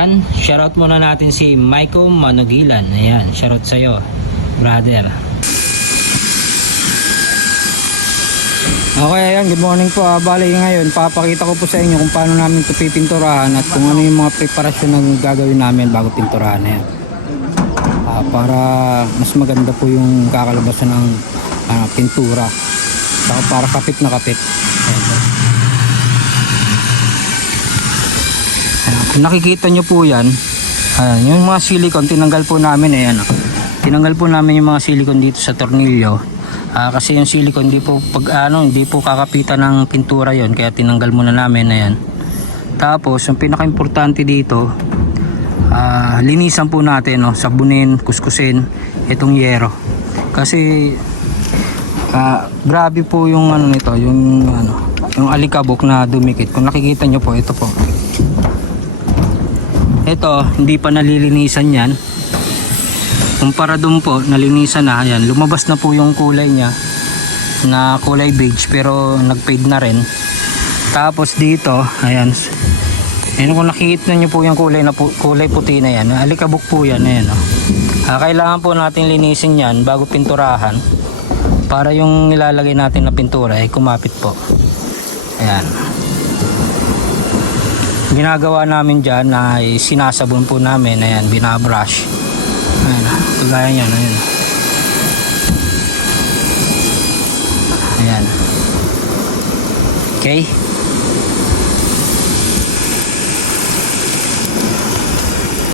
Ayan, shoutout muna natin si Michael Manugilan. Ayan, shoutout sa'yo, brother. Okay, ayan, good morning po. Bali ngayon, papakita ko po sa inyo kung paano namin ito pipinturahan at kung ano yung mga preparasyon na gagawin namin bago pinturahan na yan. Para mas maganda po yung kakalabasan ng pintura. Saka para kapit na kapit. Ayan po. Kung nakikita nyo po yan, yung mga silicone tinanggal po namin. Ayan, tinanggal po namin yung mga silicone dito sa tornilyo. Kasi yung silicone hindi po hindi po kakapitan ng pintura yon, kaya tinanggal muna namin. Ayan. Tapos yung pinaka-importante dito, linisan po natin, sabunin, kuskusin itong yero. Kasi grabe po yung nito, yung alikabok na dumikit. Kung nakikita nyo po, ito po. Ito, hindi pa nalilinisan yan. Kumpara doon po, nalinisan na. Ayan, lumabas na po yung kulay niya na kulay beige, pero nag-fade na rin. Tapos dito, ayan, kung nakikita nyo po yung kulay puti na yan, alikabok po yan. Ayan, kailangan po natin linisin yan bago pinturahan para yung nilalagay natin na pintura ay kumapit po. Ayan, ginagawa namin dyan ay sinasabon po namin. Ayan, binabrush. Ayan, kagaya nyan. Ayan. Ayan. Okay.